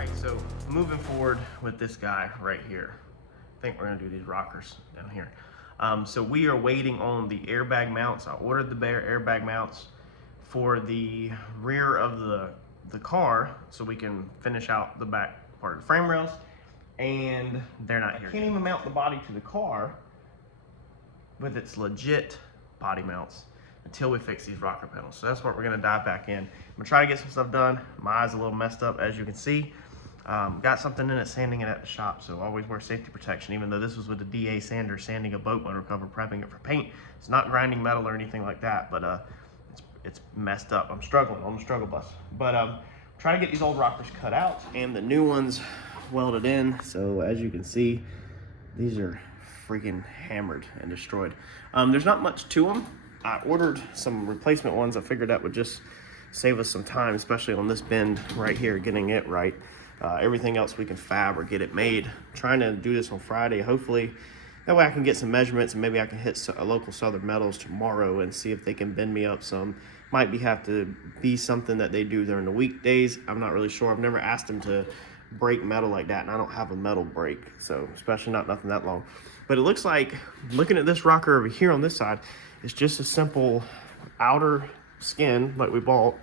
right, so moving forward with this guy right here. I think we're gonna do these rockers down here. So we are waiting on the airbag mounts. I ordered the airbag mounts for the rear of the car so we can finish out the back part of the frame rails, and they're not here. I can't even mount the body to the car with its legit body mounts until we fix these rocker panels. So that's what we're gonna dive back in. I'm gonna try to get some stuff done. My eye's a little messed up, as you can see. Got something in it, sanding it at the shop, so always wear safety protection, even though this was with the DA sander, sanding a boat motor cover, prepping it for paint. It's not grinding metal or anything like that, but it's messed up. I'm struggling on the struggle bus. But try to get these old rockers cut out and the new ones welded in. So as you can see, these are freaking hammered and destroyed. There's not much to them. I ordered some replacement ones. I figured that would just save us some time, especially on this bend right here, getting it right. Everything else we can fab or get it made. I'm trying to do this on Friday, hopefully. That way I can get some measurements and maybe I can hit a local Southern Metals tomorrow and see if they can bend me up some. Might have to be something that they do during the weekdays. I'm not really sure. I've never asked them to break metal like that, and I don't have a metal brake, so especially not nothing that long. But it looks like, looking at this rocker over here on this side, it's just a simple outer skin like we bought.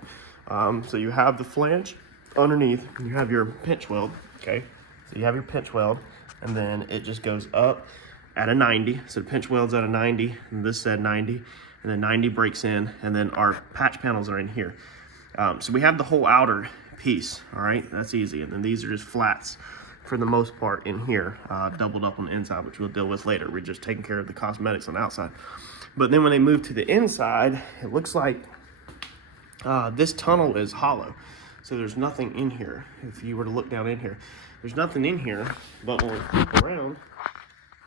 So you have the flange underneath, and you have your pinch weld, okay? So you have your pinch weld, and then it just goes up at a 90. So the pinch weld's at a 90, and this said 90, and then 90 breaks in, and then our patch panels are in here. So we have the whole outer piece, all right? That's easy, and then these are just flats for the most part in here, doubled up on the inside, which we'll deal with later. We're just taking care of the cosmetics on the outside. But then when they move to the inside, it looks like this tunnel is hollow. So there's nothing in here. If you were to look down in here, there's nothing in here, but when we flip around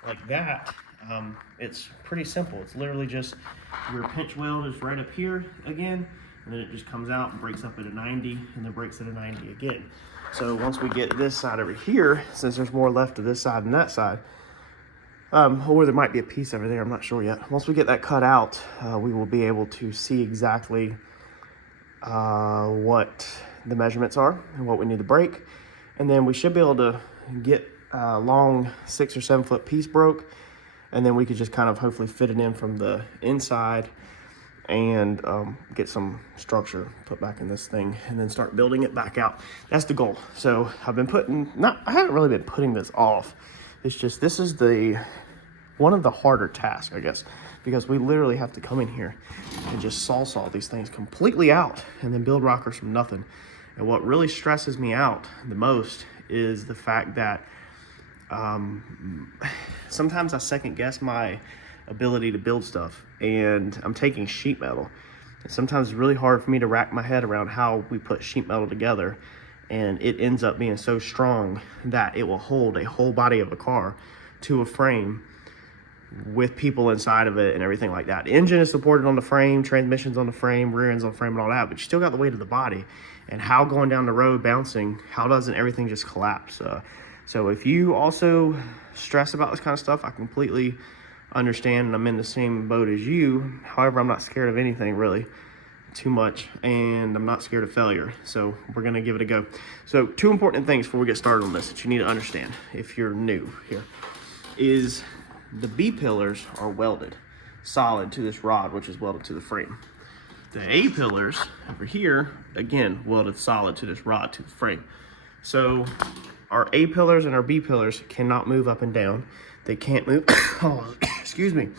like that, it's pretty simple. It's literally just your pinch weld is right up here again, and then it just comes out and breaks up at a 90, and then breaks at a 90 again. So once we get this side over here, since there's more left to this side than that side, or there might be a piece over there, I'm not sure yet. Once we get that cut out, we will be able to see exactly what the measurements are and what we need to break. And then we should be able to get a long 6 or 7 foot piece broke, and then we could just kind of hopefully fit it in from the inside and get some structure put back in this thing and then start building it back out. That's the goal. So I've been I haven't really been putting this off. It's just, this is one of the harder tasks, I guess, because we literally have to come in here and just saw these things completely out and then build rockers from nothing. And what really stresses me out the most is the fact that sometimes I second guess my ability to build stuff, and I'm taking sheet metal. And sometimes it's really hard for me to rack my head around how we put sheet metal together, and it ends up being so strong that it will hold a whole body of a car to a frame with people inside of it and everything like that. The engine is supported on the frame, transmission's on the frame, rear end's on the frame and all that, but you still got the weight of the body. And how going down the road bouncing, how doesn't everything just collapse? So if you also stress about this kind of stuff, I completely understand, and I'm in the same boat as you. However, I'm not scared of anything really too much, and I'm not scared of failure. So we're gonna give it a go. So 2 important things before we get started on this that you need to understand if you're new here is the B pillars are welded solid to this rod, which is welded to the frame. The A pillars over here, again, welded solid to this rod to the frame. So our A pillars and our B pillars cannot move up and down. They can't move, oh, excuse me.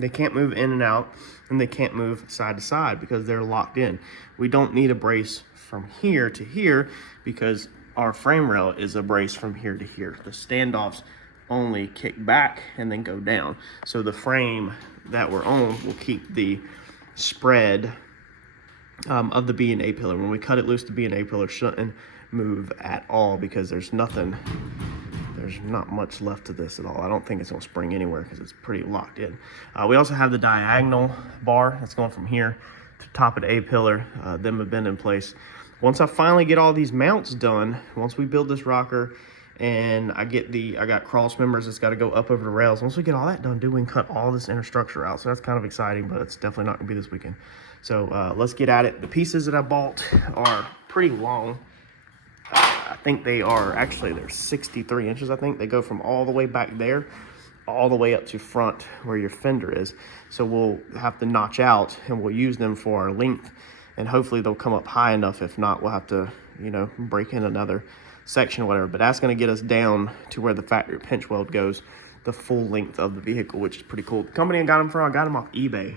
They can't move in and out, and they can't move side to side because they're locked in. We don't need a brace from here to here because our frame rail is a brace from here to here. The standoffs only kick back and then go down. So the frame that we're on will keep the spread of the B and A pillar. When we cut it loose, the B and A pillar shouldn't move at all because there's not much left to this at all. I don't think it's gonna spring anywhere because it's pretty locked in. We also have the diagonal bar that's going from here to the top of the A pillar. Them have been in place. Once I finally get all these mounts done, once we build this rocker and I got cross members that's got to go up over the rails. Once we get all that done, we can cut all this inner structure out. So that's kind of exciting, but it's definitely not gonna be this weekend. So let's get at it. The pieces that I bought are pretty long. I think they are, actually they're 63 inches, I think. They go from all the way back there, all the way up to front where your fender is. So we'll have to notch out and we'll use them for our length, and hopefully they'll come up high enough. If not, we'll have to, you know, break in another section or whatever. But that's gonna get us down to where the factory pinch weld goes, the full length of the vehicle, which is pretty cool. The company I got them from, I got them off eBay.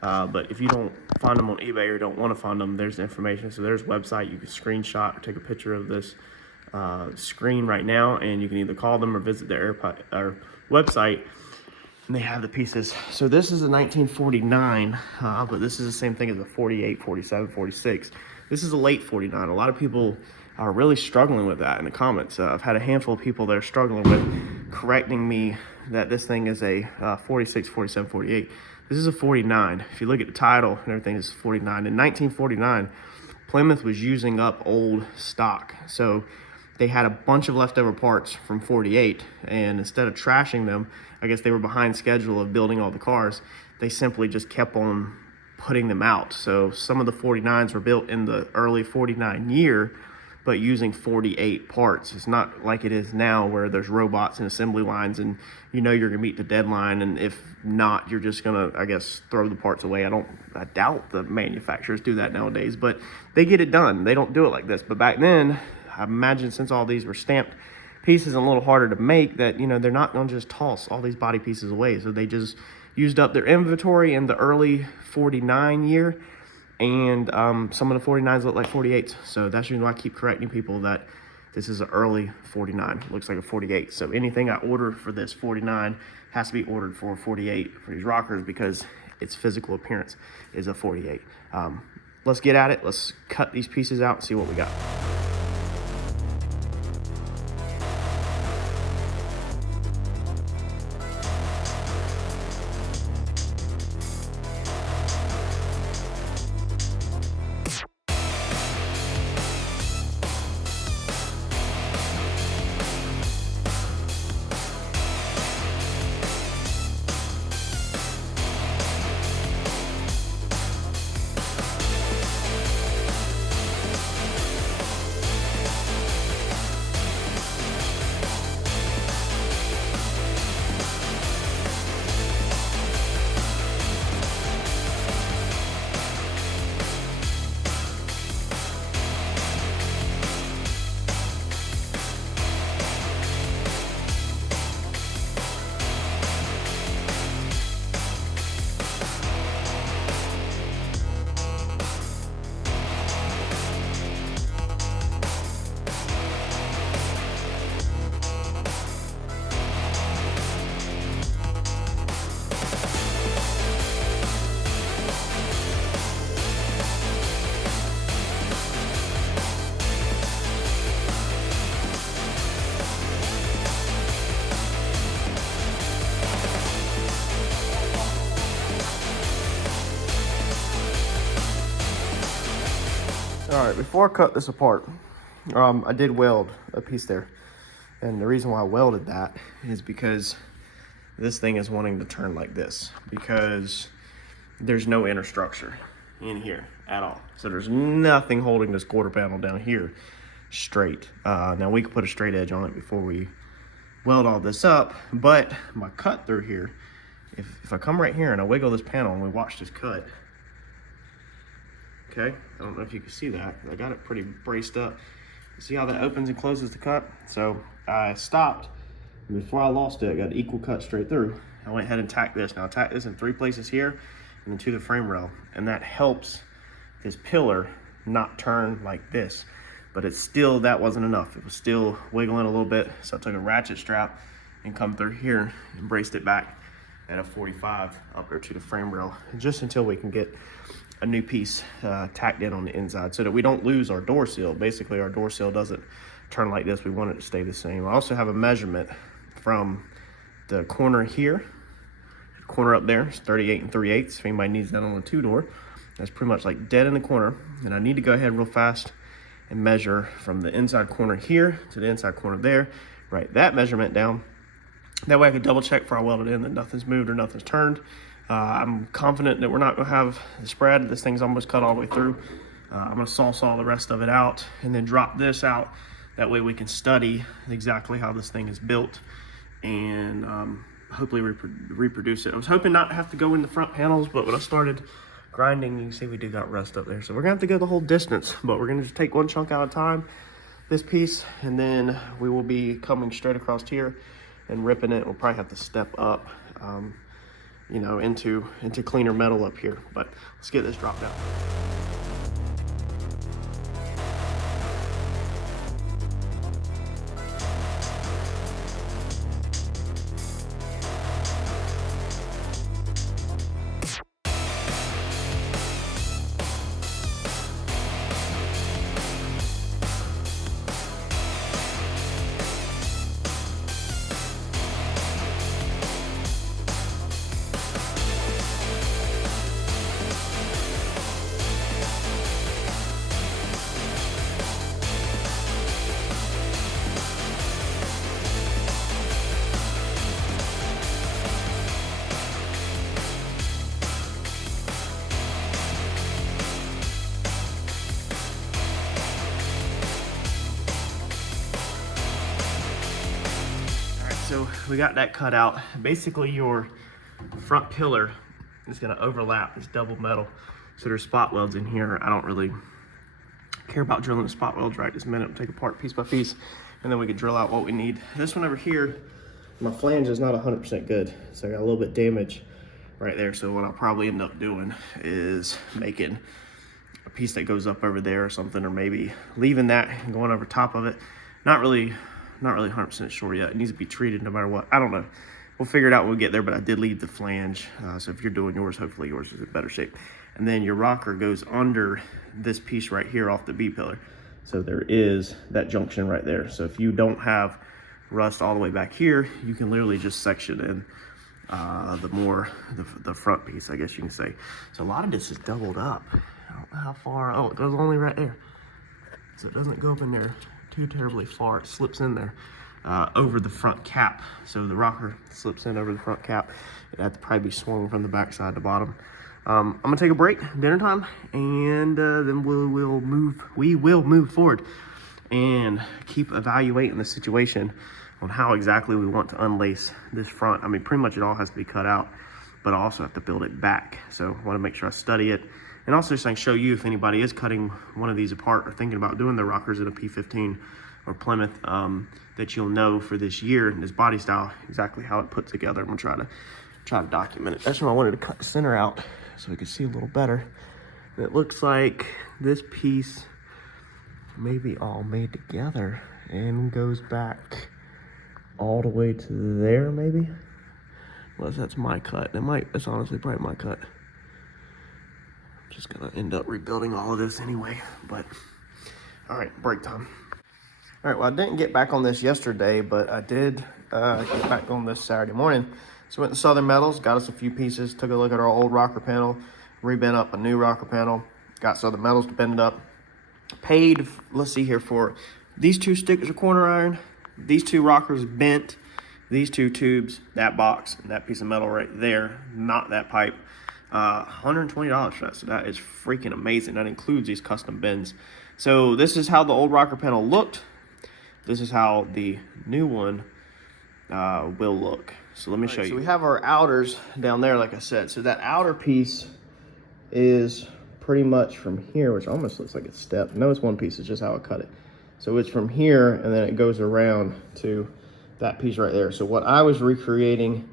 But if you don't find them on eBay or don't want to find them, there's the information. So there's a website. You can screenshot or take a picture of this screen right now, and you can either call them or visit their website, and they have the pieces. So this is a 1949, but this is the same thing as a 48, 47, 46. This is a late 49. A lot of people are really struggling with that in the comments. I've had a handful of people that are struggling with correcting me that this thing is a 46, 47, 48. This is a 49. If you look at the title and everything, it's 49. In 1949, Plymouth was using up old stock. So they had a bunch of leftover parts from 48, and instead of trashing them, I guess they were behind schedule of building all the cars, they simply just kept on putting them out. So some of the 49s were built in the early 49 year, but using 48 parts. It's not like it is now where there's robots and assembly lines and you know you're gonna meet the deadline, and if not, you're just gonna, I guess, throw the parts away. I doubt the manufacturers do that nowadays, but they get it done. They don't do it like this. But back then, I imagine since all these were stamped pieces and a little harder to make, that, you know, they're not gonna just toss all these body pieces away. So they just used up their inventory in the early 49 year, and some of the 49s look like 48s. So that's the reason why I keep correcting people that this is an early 49. It looks like a 48. So anything I order for this 49 has to be ordered for 48 for these rockers, because its physical appearance is a 48. Let's get at it. Let's cut these pieces out and see what we got. All right, before I cut this apart, I did weld a piece there. And the reason why I welded that is because this thing is wanting to turn like this, because there's no inner structure in here at all. So there's nothing holding this quarter panel down here straight. Now we could put a straight edge on it before we weld all this up, but my cut through here, if I come right here and I wiggle this panel and we watch this cut, okay, I don't know if you can see that. I got it pretty braced up. See how that opens and closes the cut? So I stopped, and before I lost it, I got an equal cut straight through. I went ahead and tacked this. Now I tacked this in 3 places here and then to the frame rail, and that helps this pillar not turn like this. But it's still, that wasn't enough. It was still wiggling a little bit, so I took a ratchet strap and come through here and braced it back at a 45 up there to the frame rail, just until we can get a new piece tacked in on the inside so that we don't lose our door seal. Basically, our door seal doesn't turn like this. We want it to stay the same. I also have a measurement from the corner here, corner up there, it's 38 3/8. If anybody needs that on a 2-door, that's pretty much like dead in the corner. And I need to go ahead real fast and measure from the inside corner here to the inside corner there, write that measurement down. That way I can double check before I weld it in that nothing's moved or nothing's turned. I'm confident that we're not gonna have the spread. This thing's almost cut all the way through. I'm gonna saw the rest of it out and then drop this out. That way we can study exactly how this thing is built and hopefully reproduce it. I was hoping not to have to go in the front panels, but when I started grinding, you can see we do got rust up there. So we're gonna have to go the whole distance, but we're gonna just take one chunk at a time, this piece, and then we will be coming straight across here and ripping it. We'll probably have to step up, you know, into cleaner metal up here, but let's get this dropped out. So we got that cut out. Basically your front pillar is gonna overlap this double metal. So there's spot welds in here. I don't really care about drilling the spot welds right this minute. We'll take apart piece by piece and then we can drill out what we need. This one over here, my flange is not 100% good. So I got a little bit damage right there. So what I'll probably end up doing is making a piece that goes up over there or something, or maybe leaving that and going over top of it. Not really 100% sure yet. It needs to be treated no matter what. I don't know. We'll figure it out when we get there, but I did leave the flange. So if you're doing yours, hopefully yours is in better shape. And then your rocker goes under this piece right here off the B pillar. So there is that junction right there. So if you don't have rust all the way back here, you can literally just section in the front piece, I guess you can say. So a lot of this is doubled up. I don't know how far. Oh, it goes only right there. So it doesn't go up in there too terribly far. It slips in there over the front cap. So the rocker slips in over the front cap. It had to probably be swung from the back side to bottom. I'm gonna take a break, dinner time, and then we will move forward and keep evaluating the situation on how exactly we want to unlace this front. I mean, pretty much it all has to be cut out, but I also have to build it back. So I want to make sure I study it. And also just like show you if anybody is cutting one of these apart or thinking about doing the rockers in a P15 or Plymouth, that you'll know for this year and this body style exactly how it put together. I'm gonna try to document it. That's when I wanted to cut the center out so we could see a little better. And it looks like this piece may be all made together and goes back all the way to there, maybe. Unless that's my cut. That's honestly probably my cut. Just gonna end up rebuilding all of this anyway, but all right, break time. All right, well, I didn't get back on this yesterday, but I did get back on this Saturday morning. So went to Southern Metals, got us a few pieces, took a look at our old rocker panel, rebent up a new rocker panel, got Southern Metals to bend it up. Paid, let's see here, for these two stickers of corner iron, these two rockers bent, these two tubes, that box, and that piece of metal right there, not that pipe. $120 for that, so that is freaking amazing. That includes these custom bends. So this is how the old rocker panel looked. This is how the new one will look. So let me show you. So we have our outers down there, like I said. So that outer piece is pretty much from here, which almost looks like it's stepped. No, it's one piece. It's just how I cut it. So it's from here, and then it goes around to that piece right there. So what I was recreating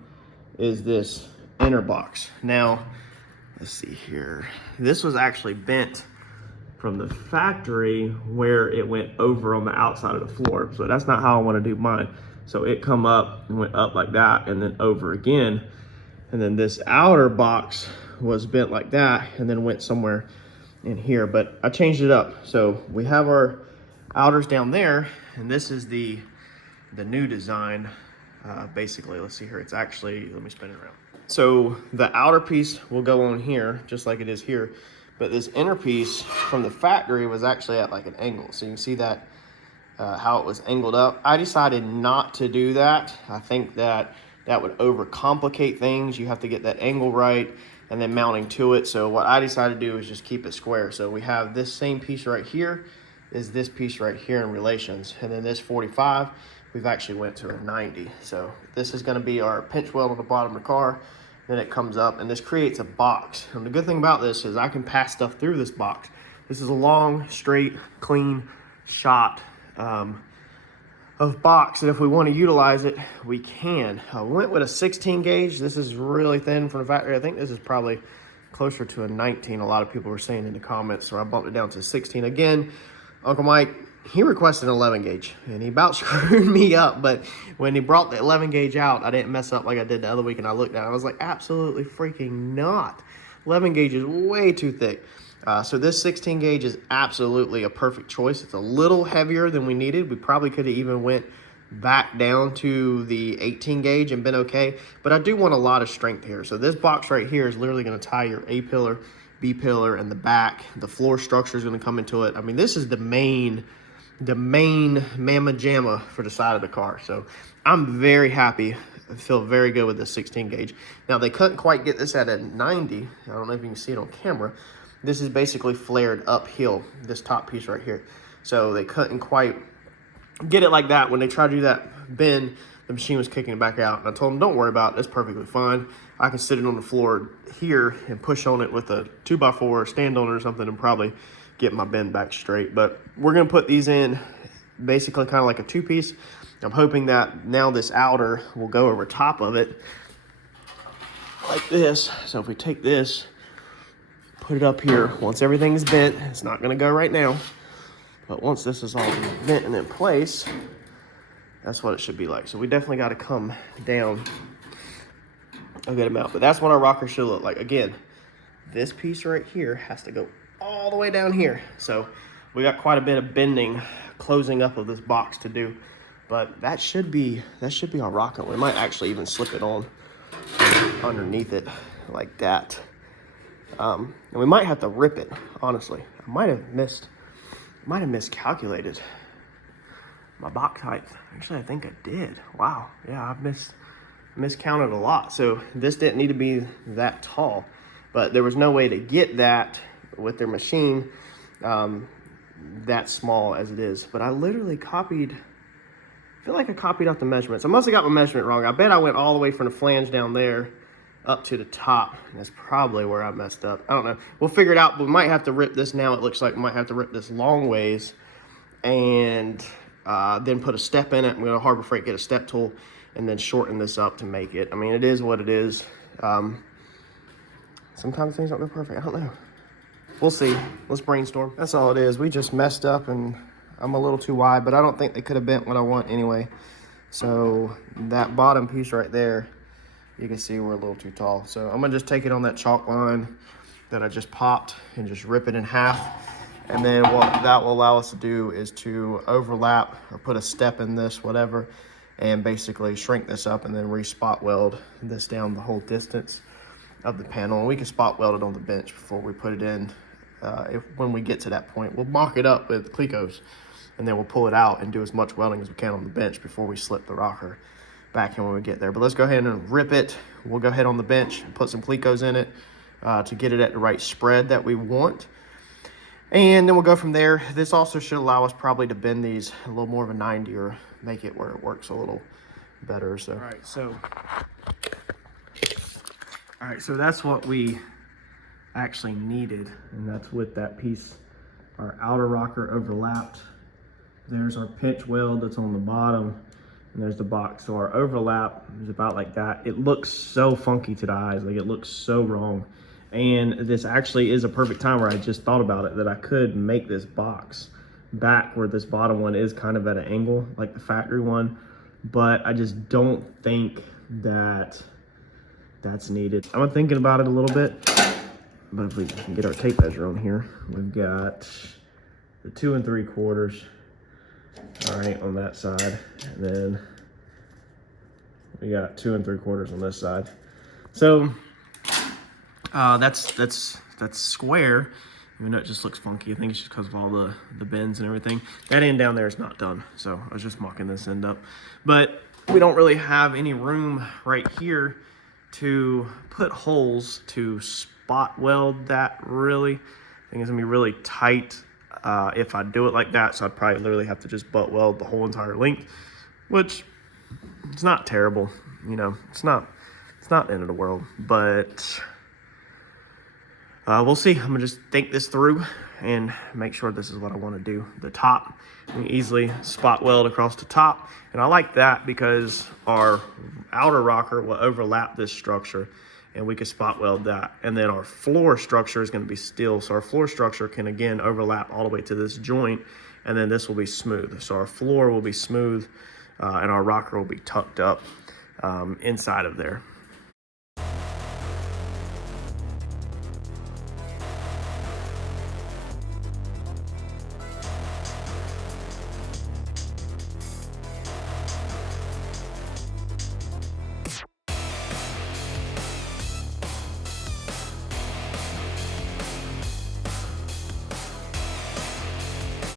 is this inner box. Now, let's see here. This was actually bent from the factory where it went over on the outside of the floor. So that's not how I want to do mine. So it come up and went up like that and then over again. And then this outer box was bent like that and then went somewhere in here. But I changed it up. So we have our outers down there, and this is the new design. Basically, let's see here. It's actually, let me spin it around. So the outer piece will go on here, just like it is here. But this inner piece from the factory was actually at like an angle. So you can see that how it was angled up. I decided not to do that. I think that would overcomplicate things. You have to get that angle right and then mounting to it. So what I decided to do is just keep it square. So we have this same piece right here, is this piece right here in relations. And then this 45, we've actually went to a 90. So this is gonna be our pinch weld on the bottom of the car. Then it comes up and this creates a box. And the good thing about this is I can pass stuff through this box. This is a long, straight, clean shot of box, and if we want to utilize it, we can. I went with a 16 gauge. This is really thin from the factory. I think this is probably closer to a 19. A lot of people were saying in the comments, so I bumped it down to 16. Again, Uncle Mike, he requested an 11 gauge, and he about screwed me up, but when he brought the 11 gauge out, I didn't mess up like I did the other week, and I looked at it, I was like, absolutely freaking not. 11 gauge is way too thick. So this 16 gauge is absolutely a perfect choice. It's a little heavier than we needed. We probably could have even went back down to the 18 gauge and been okay, but I do want a lot of strength here. So this box right here is literally going to tie your A pillar, B pillar, and the back. The floor structure is going to come into it. I mean, this is the main mamma jamma for the side of the car. So I'm very happy. I feel very good with this 16 gauge. Now they couldn't quite get this at a 90. I don't know if you can see it on camera. This is basically flared uphill, this top piece right here. So they couldn't quite get it like that. When they tried to do that bend, the machine was kicking it back out. And I told them, don't worry about it, it's perfectly fine. I can sit it on the floor here and push on it with a 2x4, stand on it or something, and probably get my bend back straight. But we're gonna put these in basically kind of like a two-piece. I'm hoping that now this outer will go over top of it like this. So if we take this, put it up here, once everything is bent, it's not gonna go right now, but once this is all bent and in place, that's what it should be like. So we definitely gotta come down a good amount, but that's what our rocker should look like. Again, this piece right here has to go all the way down here. So we got quite a bit of bending, closing up of this box to do, but that should be our rocker. We might actually even slip it on underneath it like that. And we might have to rip it, honestly. I might have miscalculated my box height. Actually, I think I did. Wow, yeah, I've miscounted a lot. So this didn't need to be that tall, but there was no way to get that with their machine that small as it is. But I literally copied, I feel like I copied out the measurements. I must have got my measurement wrong. I bet I went all the way from the flange down there up to the top. That's probably where I messed up. I don't know. We'll figure it out, but we might have to rip this now. It looks like we might have to rip this long ways and then put a step in it. I'm gonna Harbor Freight, get a step tool, and then shorten this up to make it. I mean, it is what it is. Sometimes things don't go perfect. I don't know. We'll see. Let's brainstorm. That's all it is. We just messed up and I'm a little too wide, but I don't think they could have bent what I want anyway. So that bottom piece right there, you can see we're a little too tall. So I'm gonna just take it on that chalk line that I just popped and just rip it in half. And then what that will allow us to do is to overlap or put a step in this, whatever, and basically shrink this up and then re-spot weld this down the whole distance of the panel. And we can spot weld it on the bench before we put it in. When we get to that point, we'll mock it up with Clecos and then we'll pull it out and do as much welding as we can on the bench before we slip the rocker back in when we get there. But let's go ahead and rip it. We'll go ahead on the bench and put some Clecos in it to get it at the right spread that we want. And then we'll go from there. This also should allow us probably to bend these a little more of a 90 or make it where it works a little better. So, all right, so that's what we actually needed, and that's with that piece. Our outer rocker overlapped. There's our pinch weld that's on the bottom, and there's the box. So our overlap is about like that. It looks so funky to the eyes, like it looks so wrong. And this actually is a perfect time where I just thought about it, that I could make this box back where this bottom one is kind of at an angle, like the factory one, but I just don't think that that's needed. I'm thinking about it a little bit, but if we can get our tape measure on here, we've got the 2 3/4, all right, on that side, and then we got 2 3/4 on this side. So that's square, even though it just looks funky. I think it's just because of all the bends and everything. That end down there is not done, so I was just mocking this end up. But we don't really have any room right here to put holes to spot weld that, really. I think it's gonna be really tight if I do it like that. So I'd probably literally have to just butt weld the whole entire length, which it's not terrible. You know, it's not the end of the world, but we'll see. I'm gonna just think this through and make sure this is what I want to do. The top, we can easily spot weld across the top, and I like that because our outer rocker will overlap this structure, and we can spot weld that. And then our floor structure is going to be steel, so our floor structure can again overlap all the way to this joint, and then this will be smooth. So our floor will be smooth, and our rocker will be tucked up inside of there.